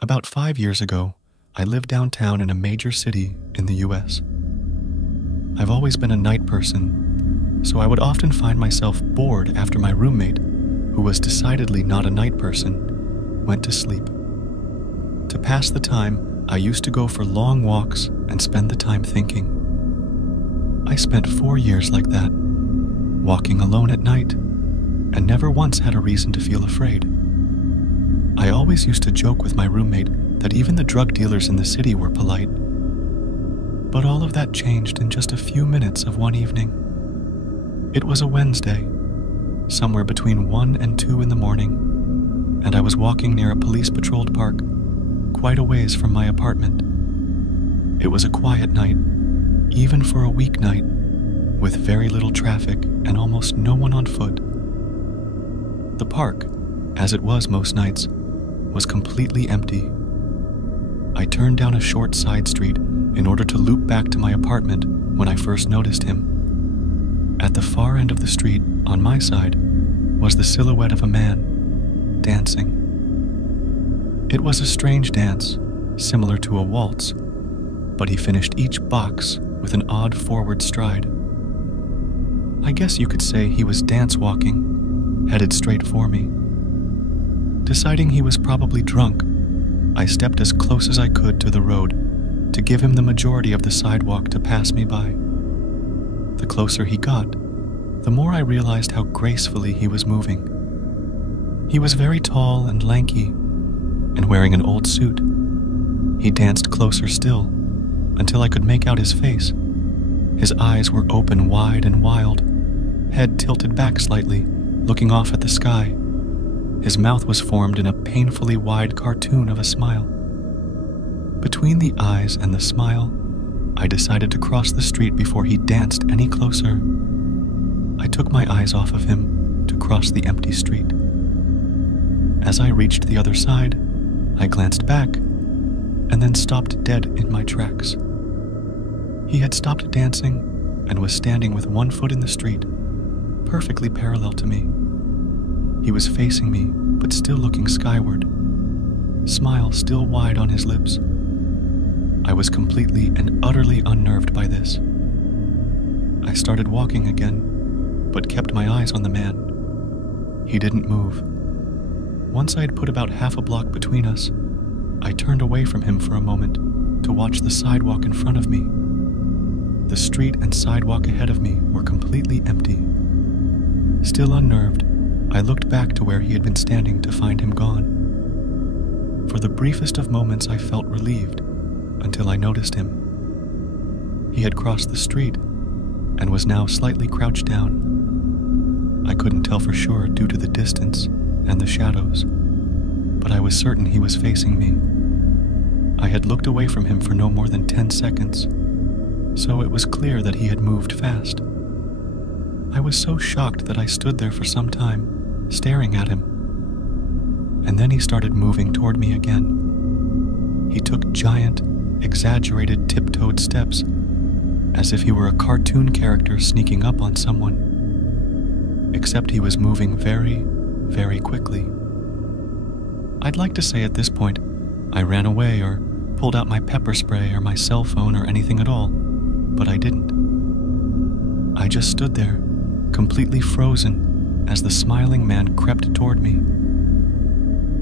About 5 years ago, I lived downtown in a major city in the US. I've always been a night person, so I would often find myself bored after my roommate, who was decidedly not a night person, went to sleep. To pass the time, I used to go for long walks and spend the time thinking. I spent 4 years like that, walking alone at night, and never once had a reason to feel afraid. I always used to joke with my roommate that even the drug dealers in the city were polite. But all of that changed in just a few minutes of one evening. It was a Wednesday, somewhere between 1 and 2 in the morning, and I was walking near a police-patrolled park, quite a ways from my apartment. It was a quiet night, even for a weeknight, with very little traffic and almost no one on foot. The park, as it was most nights, was completely empty. I turned down a short side street in order to loop back to my apartment when I first noticed him. At the far end of the street, on my side, was the silhouette of a man, dancing. It was a strange dance, similar to a waltz, but he finished each box with an odd forward stride. I guess you could say he was dance-walking, headed straight for me. Deciding he was probably drunk, I stepped as close as I could to the road to give him the majority of the sidewalk to pass me by. The closer he got, the more I realized how gracefully he was moving. He was very tall and lanky, and wearing an old suit. He danced closer still, until I could make out his face. His eyes were open wide and wild, head tilted back slightly, looking off at the sky. His mouth was formed in a painfully wide cartoon of a smile. Between the eyes and the smile, I decided to cross the street before he danced any closer. I took my eyes off of him to cross the empty street. As I reached the other side, I glanced back and then stopped dead in my tracks. He had stopped dancing and was standing with one foot in the street, perfectly parallel to me. He was facing me, but still looking skyward, smile still wide on his lips. I was completely and utterly unnerved by this. I started walking again, but kept my eyes on the man. He didn't move. Once I had put about half a block between us, I turned away from him for a moment to watch the sidewalk in front of me. The street and sidewalk ahead of me were completely empty. Still unnerved, I looked back to where he had been standing to find him gone. For the briefest of moments I felt relieved, until I noticed him. He had crossed the street, and was now slightly crouched down. I couldn't tell for sure due to the distance and the shadows, but I was certain he was facing me. I had looked away from him for no more than 10 seconds, so it was clear that he had moved fast. I was so shocked that I stood there for some time, staring at him. And then he started moving toward me again. He took giant, exaggerated tiptoed steps, as if he were a cartoon character sneaking up on someone. Except he was moving very, very quickly. I'd like to say at this point, I ran away or pulled out my pepper spray or my cell phone or anything at all, but I didn't. I just stood there, completely frozen, as the smiling man crept toward me.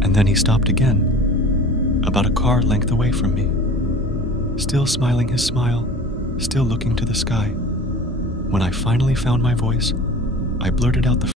And then he stopped again, about a car length away from me. Still smiling his smile, still looking to the sky. When I finally found my voice, I blurted out the